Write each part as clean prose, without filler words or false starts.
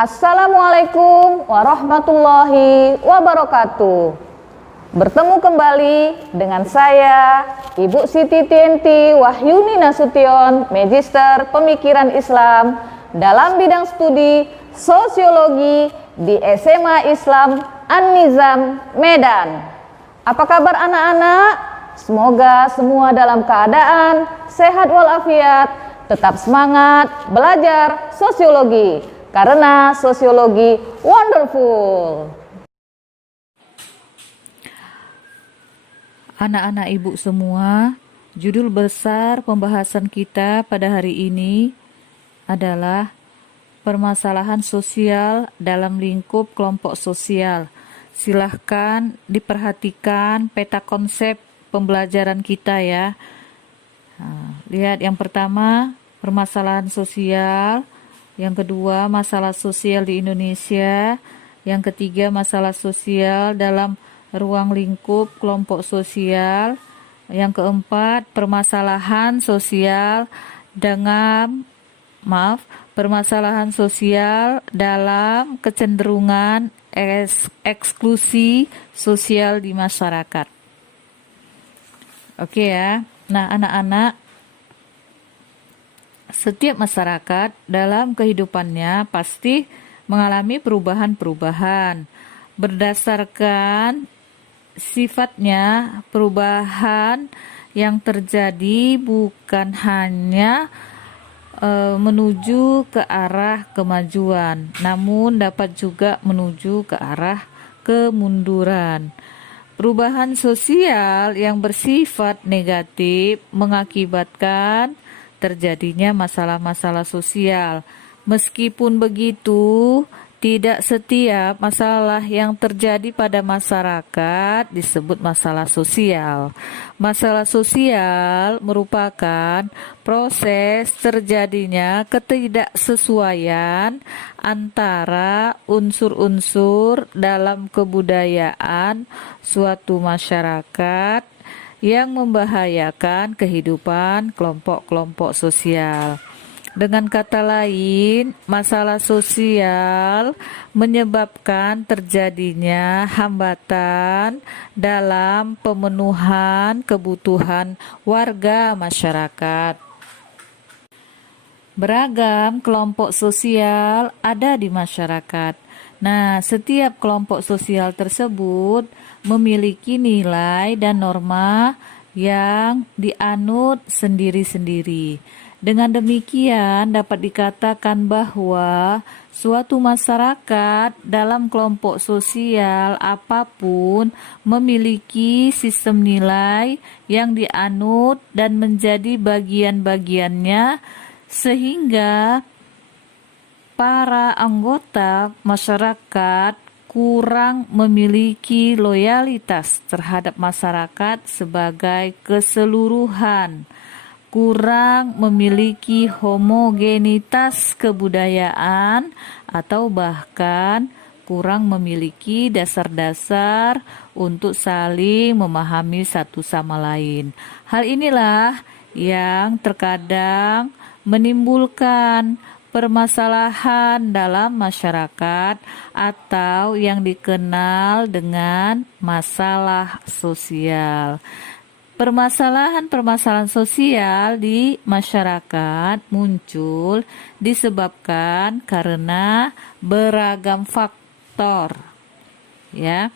Assalamualaikum warahmatullahi wabarakatuh. Bertemu kembali dengan saya, Ibu Siti Tienti Wahyuni Nasution, Magister Pemikiran Islam dalam bidang studi Sosiologi di SMA Islam An-Nizam, Medan. Apa kabar anak-anak? Semoga semua dalam keadaan sehat walafiat, tetap semangat belajar sosiologi, karena sosiologi wonderful. Anak-anak ibu semua, judul besar pembahasan kita pada hari ini adalah permasalahan sosial dalam lingkup kelompok sosial. Silahkan diperhatikan peta konsep pembelajaran kita ya. Lihat yang pertama, permasalahan sosial. Yang kedua, masalah sosial di Indonesia. Yang ketiga, masalah sosial dalam ruang lingkup kelompok sosial. Yang keempat, permasalahan sosial permasalahan sosial dalam kecenderungan eksklusi sosial di masyarakat. Oke ya. Nah, anak-anak, setiap masyarakat dalam kehidupannya pasti mengalami perubahan-perubahan. Berdasarkan sifatnya, perubahan yang terjadi bukan hanya menuju ke arah kemajuan, namun dapat juga menuju ke arah kemunduran. Perubahan sosial yang bersifat negatif mengakibatkan terjadinya masalah-masalah sosial. Meskipun begitu, tidak setiap masalah yang terjadi pada masyarakat disebut masalah sosial. Masalah sosial merupakan proses terjadinya ketidaksesuaian antara unsur-unsur dalam kebudayaan suatu masyarakat yang membahayakan kehidupan kelompok-kelompok sosial. Dengan kata lain, masalah sosial menyebabkan terjadinya hambatan dalam pemenuhan kebutuhan warga masyarakat. Beragam kelompok sosial ada di masyarakat. Nah, setiap kelompok sosial tersebut memiliki nilai dan norma yang dianut sendiri-sendiri. Dengan demikian dapat dikatakan bahwa suatu masyarakat dalam kelompok sosial apapun memiliki sistem nilai yang dianut dan menjadi bagian-bagiannya, sehingga para anggota masyarakat kurang memiliki loyalitas terhadap masyarakat sebagai keseluruhan, kurang memiliki homogenitas kebudayaan, atau bahkan kurang memiliki dasar-dasar untuk saling memahami satu sama lain. Hal inilah yang terkadang menimbulkan permasalahan dalam masyarakat atau yang dikenal dengan masalah sosial. Permasalahan-permasalahan sosial di masyarakat muncul disebabkan karena beragam faktor. Ya.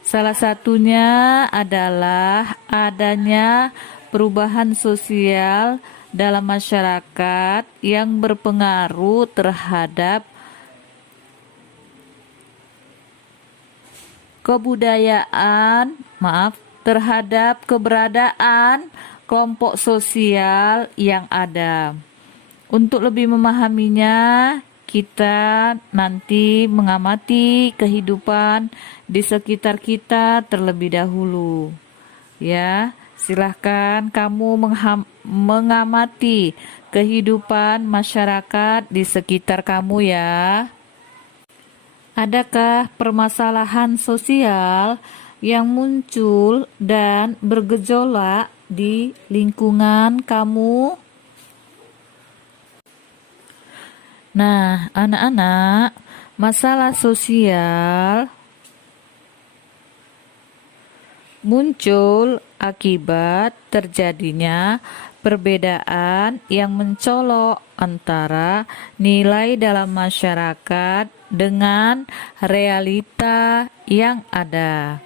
Salah satunya adalah adanya perubahan sosial dalam masyarakat yang berpengaruh terhadap terhadap keberadaan kelompok sosial yang ada. Untuk lebih memahaminya, kita nanti mengamati kehidupan di sekitar kita terlebih dahulu. Ya, silahkan kamu mengamati kehidupan masyarakat di sekitar kamu ya. Adakah permasalahan sosial yang muncul dan bergejolak di lingkungan kamu? Nah, anak-anak, masalah sosial muncul akibat terjadinya perbedaan yang mencolok antara nilai dalam masyarakat dengan realita yang ada.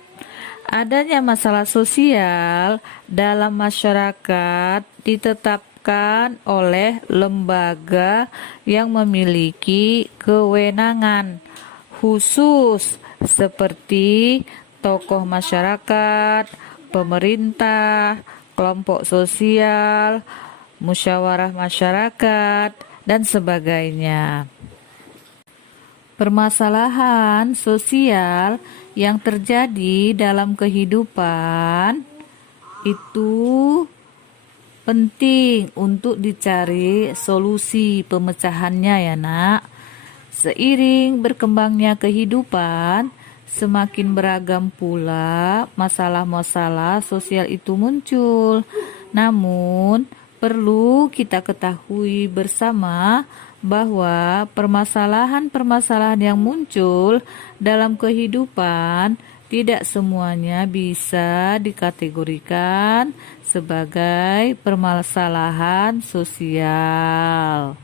Adanya masalah sosial dalam masyarakat ditetapkan oleh lembaga yang memiliki kewenangan khusus seperti tokoh masyarakat, pemerintah, kelompok sosial, musyawarah masyarakat, dan sebagainya. Permasalahan sosial yang terjadi dalam kehidupan itu penting untuk dicari solusi pemecahannya ya nak. Seiring berkembangnya kehidupan, semakin beragam pula masalah-masalah sosial itu muncul. Namun, perlu kita ketahui bersama bahwa permasalahan-permasalahan yang muncul dalam kehidupan tidak semuanya bisa dikategorikan sebagai permasalahan sosial.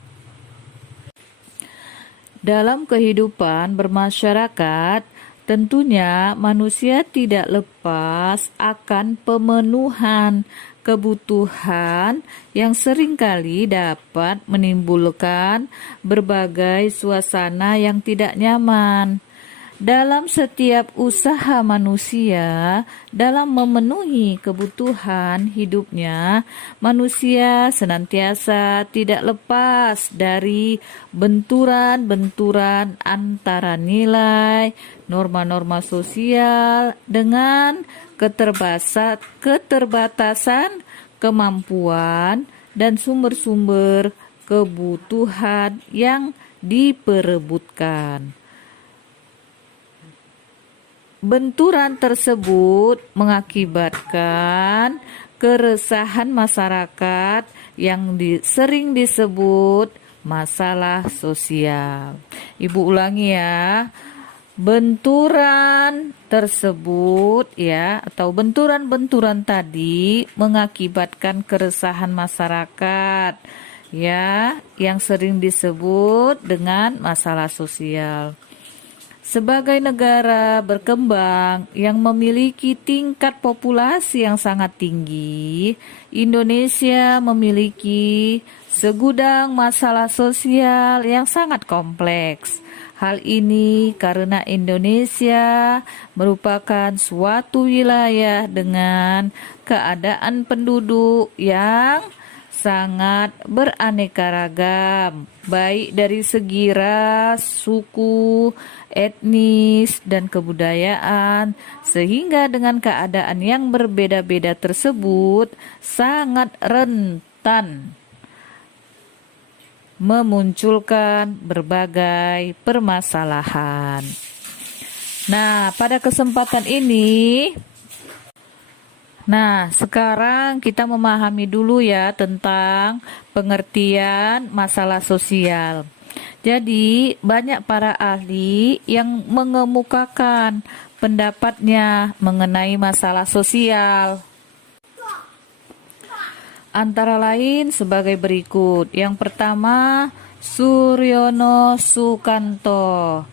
Dalam kehidupan bermasyarakat, tentunya manusia tidak lepas akan pemenuhan kebutuhan yang seringkali dapat menimbulkan berbagai suasana yang tidak nyaman. Dalam setiap usaha manusia dalam memenuhi kebutuhan hidupnya, manusia senantiasa tidak lepas dari benturan-benturan antara nilai, norma-norma sosial dengan keterbatasan kemampuan dan sumber-sumber kebutuhan yang diperebutkan. Benturan tersebut mengakibatkan keresahan masyarakat yang sering disebut masalah sosial. Ibu ulangi ya. Benturan tersebut ya atau benturan-benturan tadi mengakibatkan keresahan masyarakat ya yang sering disebut dengan masalah sosial. Sebagai negara berkembang yang memiliki tingkat populasi yang sangat tinggi, Indonesia memiliki segudang masalah sosial yang sangat kompleks. Hal ini karena Indonesia merupakan suatu wilayah dengan keadaan penduduk yang sangat beraneka ragam, baik dari segi ras, suku, etnis, dan kebudayaan, sehingga dengan keadaan yang berbeda-beda tersebut sangat rentan memunculkan berbagai permasalahan. Nah, pada kesempatan ini sekarang kita memahami dulu ya tentang pengertian masalah sosial. Jadi, banyak para ahli yang mengemukakan pendapatnya mengenai masalah sosial. Antara lain sebagai berikut. Yang pertama, Suryono Sukanto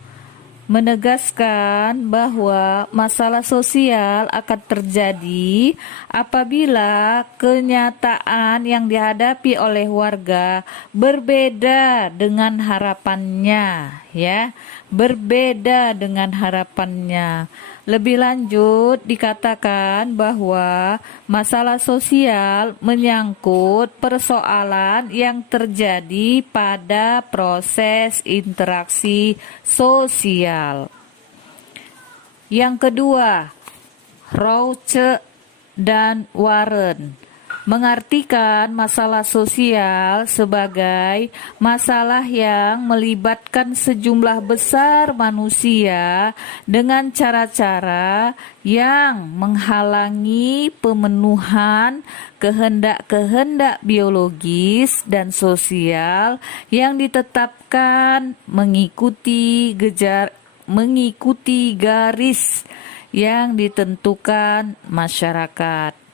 menegaskan bahwa masalah sosial akan terjadi apabila kenyataan yang dihadapi oleh warga berbeda dengan harapannya, ya, berbeda dengan harapannya. Lebih lanjut dikatakan bahwa masalah sosial menyangkut persoalan yang terjadi pada proses interaksi sosial. Yang kedua, Rauche dan Warren mengartikan masalah sosial sebagai masalah yang melibatkan sejumlah besar manusia dengan cara-cara yang menghalangi pemenuhan kehendak-kehendak biologis dan sosial yang ditetapkan mengikuti garis yang ditentukan masyarakat.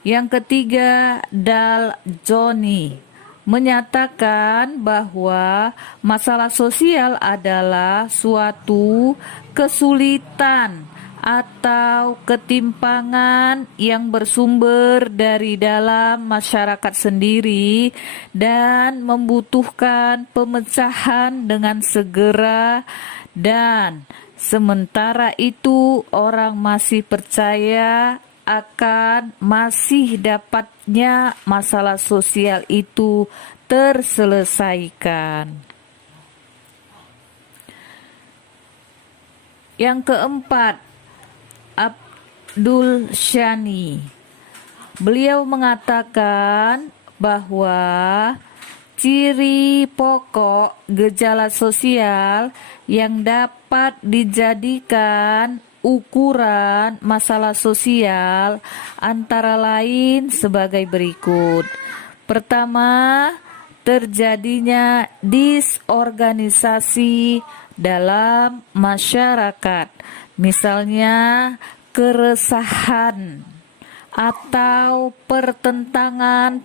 Yang ketiga, Dal-Joni menyatakan bahwa masalah sosial adalah suatu kesulitan atau ketimpangan yang bersumber dari dalam masyarakat sendiri dan membutuhkan pemecahan dengan segera, dan sementara itu orang masih percaya akan masih dapatnya masalah sosial itu terselesaikan. Yang keempat, Abdul Shani. Beliau mengatakan bahwa ciri pokok gejala sosial yang dapat dijadikan ukuran masalah sosial antara lain sebagai berikut. Pertama, terjadinya disorganisasi dalam masyarakat, misalnya keresahan atau pertentangan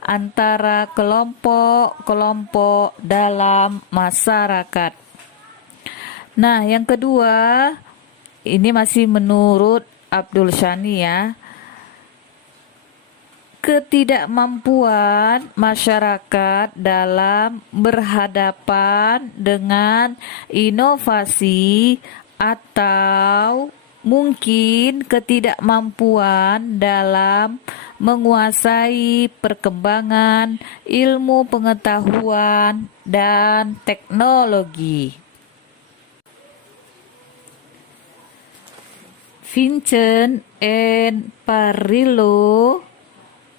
antara kelompok-kelompok dalam masyarakat. Nah, yang kedua, ini masih menurut Abdul Shani ya, ketidakmampuan masyarakat dalam berhadapan dengan inovasi atau mungkin ketidakmampuan dalam menguasai perkembangan ilmu pengetahuan dan teknologi. Vincent N. Parillo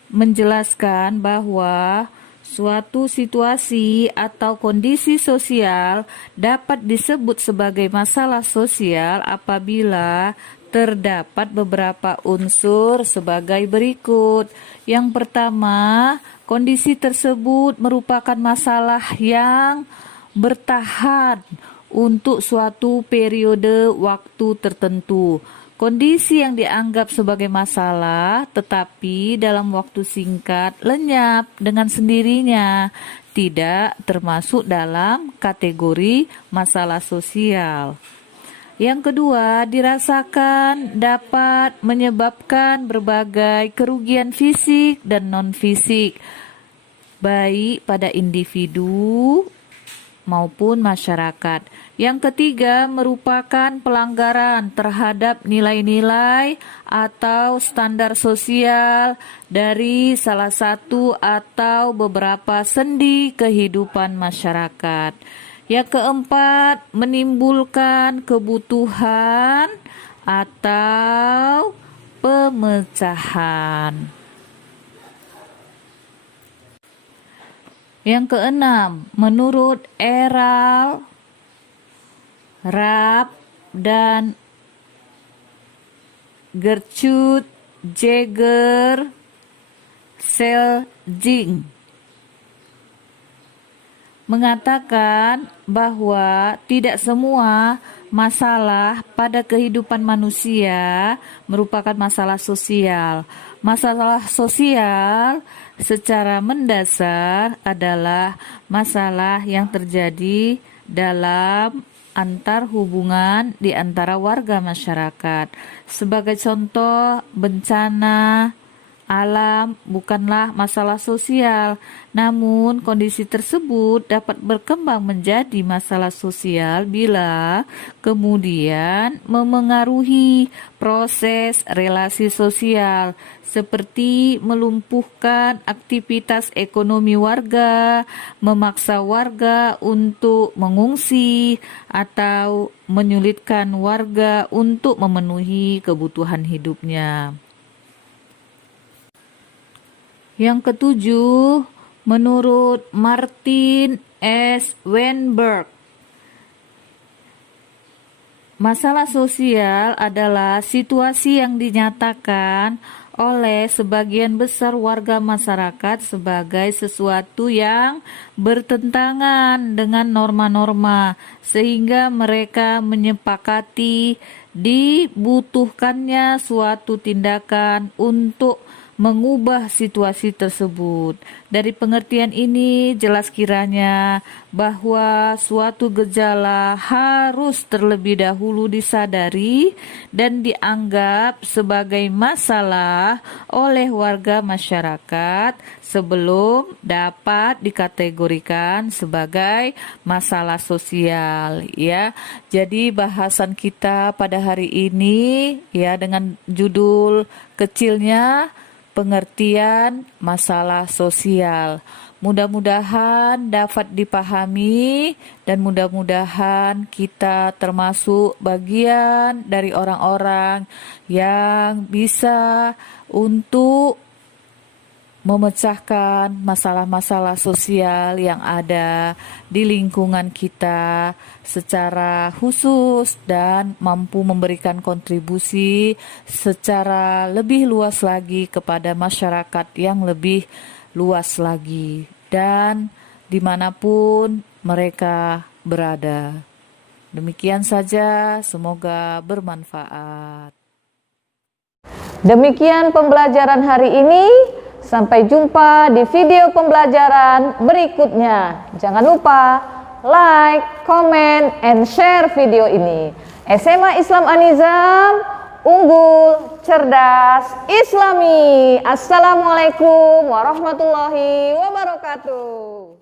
menjelaskan bahwa suatu situasi atau kondisi sosial dapat disebut sebagai masalah sosial apabila terdapat beberapa unsur sebagai berikut. Yang pertama, kondisi tersebut merupakan masalah yang bertahan untuk suatu periode waktu tertentu. Kondisi yang dianggap sebagai masalah tetapi dalam waktu singkat lenyap dengan sendirinya, tidak termasuk dalam kategori masalah sosial. Yang kedua, dirasakan dapat menyebabkan berbagai kerugian fisik dan non-fisik, baik pada individu maupun masyarakat. Yang ketiga, merupakan pelanggaran terhadap nilai-nilai atau standar sosial dari salah satu atau beberapa sendi kehidupan masyarakat. Yang keempat, menimbulkan kebutuhan atau pemecahan. Yang keenam, menurut Errol, Rapp, dan Gertrude Jaeger Seljing mengatakan bahwa tidak semua masalah pada kehidupan manusia merupakan masalah sosial. Masalah sosial secara mendasar adalah masalah yang terjadi dalam antar hubungan di antara warga masyarakat. Sebagai contoh, bencana alam bukanlah masalah sosial, namun kondisi tersebut dapat berkembang menjadi masalah sosial bila kemudian memengaruhi proses relasi sosial, seperti melumpuhkan aktivitas ekonomi warga, memaksa warga untuk mengungsi, atau menyulitkan warga untuk memenuhi kebutuhan hidupnya. Yang ketujuh, menurut Martin S. Weinberg, masalah sosial adalah situasi yang dinyatakan oleh sebagian besar warga masyarakat sebagai sesuatu yang bertentangan dengan norma-norma, sehingga mereka menyepakati dibutuhkannya suatu tindakan untuk mengubah situasi tersebut. Dari pengertian ini jelas kiranya bahwa suatu gejala harus terlebih dahulu disadari dan dianggap sebagai masalah oleh warga masyarakat sebelum dapat dikategorikan sebagai masalah sosial, ya. Jadi bahasan kita pada hari ini ya dengan judul kecilnya pengertian masalah sosial. Mudah-mudahan dapat dipahami dan mudah-mudahan kita termasuk bagian dari orang-orang yang bisa untuk memecahkan masalah-masalah sosial yang ada di lingkungan kita secara khusus dan mampu memberikan kontribusi secara lebih luas lagi kepada masyarakat yang lebih luas lagi dan dimanapun mereka berada. Demikian saja, semoga bermanfaat. Demikian pembelajaran hari ini. Sampai jumpa di video pembelajaran berikutnya. Jangan lupa like, comment, and share video ini. SMA Islam An-Nizam, unggul, cerdas, Islami. Assalamualaikum warahmatullahi wabarakatuh.